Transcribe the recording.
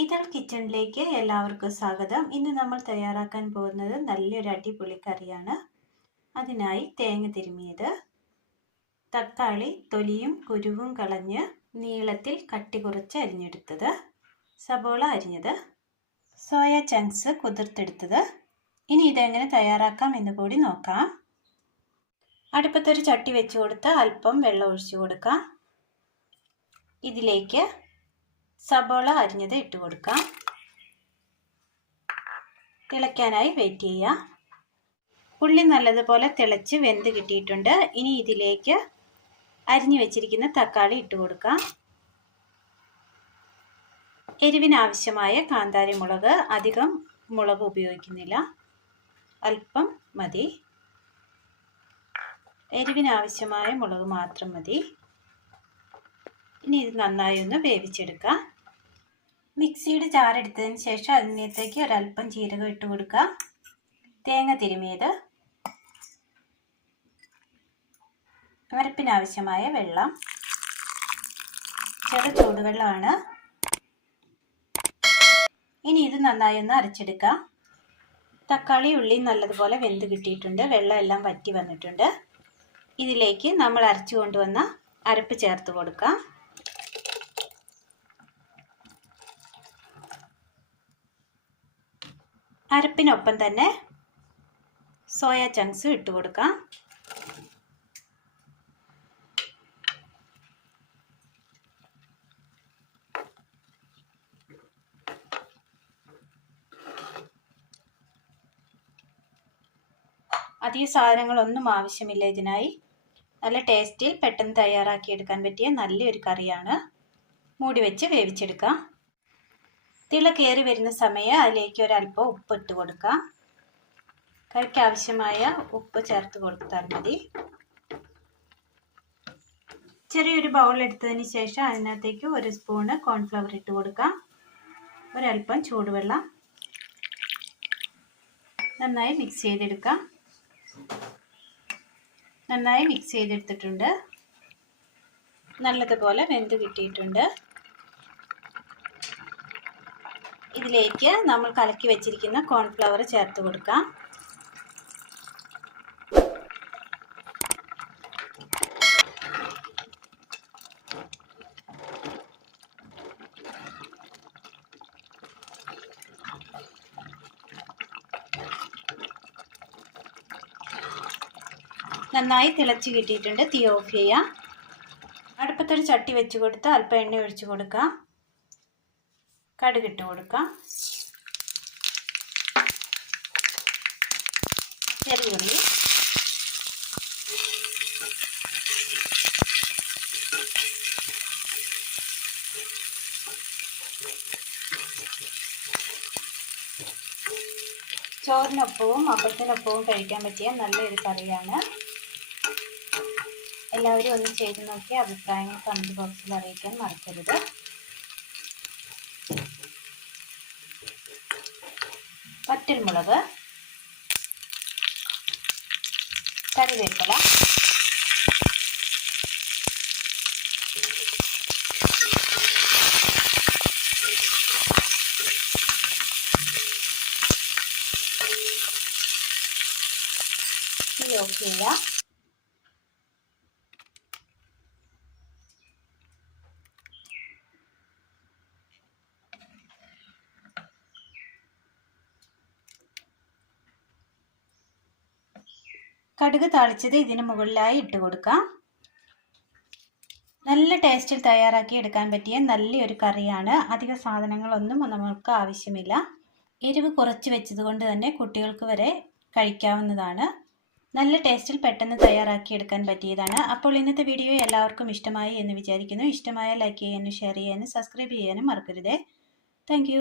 ഇതൾ കിച്ചണിലേക്ക് എല്ലാവർക്കും സ്വാഗതം. ഇന്ന് നമ്മൾ തയ്യാറാക്കാൻ പോകുന്നത് നല്ലൊരു അടിപൊളി കറിയാണ്. അതിനായി തേങ്ങ തിരുമിയത്. തക്കാളി തൊലിയും കുരുവും കളഞ്ഞ് നീളത്തിൽ കട്ടി കുറച്ച് അരിഞ്ഞെടുത്തത്. സബോള അരിഞ്ഞത്. സോയ ചങ്ക്സ് കുതിർത്തെടുത്തത്. ഇനി ഇതെങ്ങനെ തയ്യാറാക്കാം എന്ന് കൂടി നോക്കാം. അടുപ്പത്തൊരു ചട്ടി വെച്ച് കൊടുത്ത് അല്പം വെള്ളം ഒഴിച്ചു കൊടുക്കാം. ഇതിലേക്ക് സബോള അരിഞ്ഞത് ഇട്ട് കൊടുക്കാം. തിളയ്ക്കാനായി വെയിറ്റ് ചെയ്യാം. ഉള്ളി നല്ലതുപോലെ തിളച്ച് വെന്ത് കിട്ടിയിട്ടുണ്ട്. ഇനി ഇതിലേക്ക് അരിഞ്ഞു വെച്ചിരിക്കുന്ന തക്കാളി ഇട്ട് കൊടുക്കാം. എരിവിനാവശ്യമായ കാന്താരി മുളക് അധികം മുളക് ഉപയോഗിക്കുന്നില്ല. അല്പം മതി. എരിവിനാവശ്യമായ മുളക് മാത്രം മതി. ഇനി ഇത് നന്നായി ഒന്ന് വേവിച്ചെടുക്കുക മിക്സിയുടെ ചാറെടുത്തതിന് ശേഷം അതിനകത്തേക്ക് ഒരല്പം ജീരകം ഇട്ട് കൊടുക്കുക തേങ്ങ തിരുമിയത്. അരപ്പിനാവശ്യമായ വെള്ളം. ചെറു ചൂടുവെള്ളമാണ്. ഇനി ഇത് നന്നായി ഒന്ന് അരച്ചെടുക്കാം. തക്കാളി ഉള്ളി നല്ലതുപോലെ വെന്ത് കിട്ടിയിട്ടുണ്ട്. വെള്ളം എല്ലാം വറ്റി വന്നിട്ടുണ്ട്. ഇതിലേക്ക് നമ്മൾ അരച്ചു കൊണ്ടുവന്ന അരപ്പ് ചേർത്ത് കൊടുക്കാം. അരപ്പിനൊപ്പം തന്നെ സോയ ചങ്ക്സ് ഇട്ട് കൊടുക്കാം. അധിക സാധനങ്ങളൊന്നും ആവശ്യമില്ല ഇതിനായി. നല്ല ടേസ്റ്റിൽ പെട്ടെന്ന് തയ്യാറാക്കിയെടുക്കാൻ പറ്റിയ നല്ലൊരു കറിയാണ്. മൂടി വെച്ച് വേവിച്ചെടുക്കാം. തിള കയറി വരുന്ന സമയം അതിലേക്ക് ഒരല്പം ഉപ്പ് ഇട്ട് കൊടുക്കാം. കറിക്ക് ആവശ്യമായ ഉപ്പ് ചേർത്ത് കൊടുത്താൽ മതി. ചെറിയൊരു ബൗൾ ശേഷം അതിനകത്തേക്ക് ഒരു സ്പൂണ് കോൺഫ്ലവർ ഇട്ട് കൊടുക്കാം. ഒരല്പം ചൂടുവെള്ളം നന്നായി മിക്സ് ചെയ്തെടുക്കാം. നന്നായി മിക്സ് ചെയ്തെടുത്തിട്ടുണ്ട്. നല്ലതുപോലെ വെന്ത് കിട്ടിയിട്ടുണ്ട്. ഇതിലേക്ക് നമ്മൾ കലക്കി വെച്ചിരിക്കുന്ന കോൺഫ്ലവർ ചേർത്ത് കൊടുക്കാം. നന്നായി തിളച്ച് കിട്ടിയിട്ടുണ്ട് തീ ഓഫ് ചെയ്യാം. അടുപ്പത്തൊരു ചട്ടി വെച്ച് കൊടുത്ത് അല്പം എണ്ണ ഒഴിച്ച് കൊടുക്കാം. കടുകിട്ട് കൊടുക്കാം. ചെറിയുള്ളി ചോറിനൊപ്പവും അപ്പത്തിനൊപ്പവും കഴിക്കാൻ പറ്റിയ നല്ലൊരു കറിയാണ്. എല്ലാവരും ഒന്ന് ചെയ്ത് നോക്കി അഭിപ്രായങ്ങൾ കമന്റ് ബോക്സിൽ അറിയിക്കാൻ മറക്കരുത്. വറ്റൽമുളക് കറിവേപ്പില തീ ഓഫ് കടുക് താളിച്ചത് ഇതിന് മുകളിലായി ഇട്ട് കൊടുക്കാം. നല്ല ടേസ്റ്റിൽ തയ്യാറാക്കി എടുക്കാൻ പറ്റിയ നല്ലൊരു കറിയാണ്. അധിക സാധനങ്ങളൊന്നും നമുക്ക് ആവശ്യമില്ല. എരിവ് കുറച്ച് വെച്ചത് കൊണ്ട് തന്നെ കുട്ടികൾക്ക് വരെ കഴിക്കാവുന്നതാണ്. നല്ല ടേസ്റ്റിൽ പെട്ടെന്ന് തയ്യാറാക്കി എടുക്കാൻ പറ്റിയതാണ്. അപ്പോൾ ഇന്നത്തെ വീഡിയോ എല്ലാവർക്കും ഇഷ്ടമായി എന്ന് വിചാരിക്കുന്നു. ഇഷ്ടമായ ലൈക്ക് ചെയ്യാനും ഷെയർ ചെയ്യാനും സബ്സ്ക്രൈബ് ചെയ്യാനും മറക്കരുതേ. താങ്ക്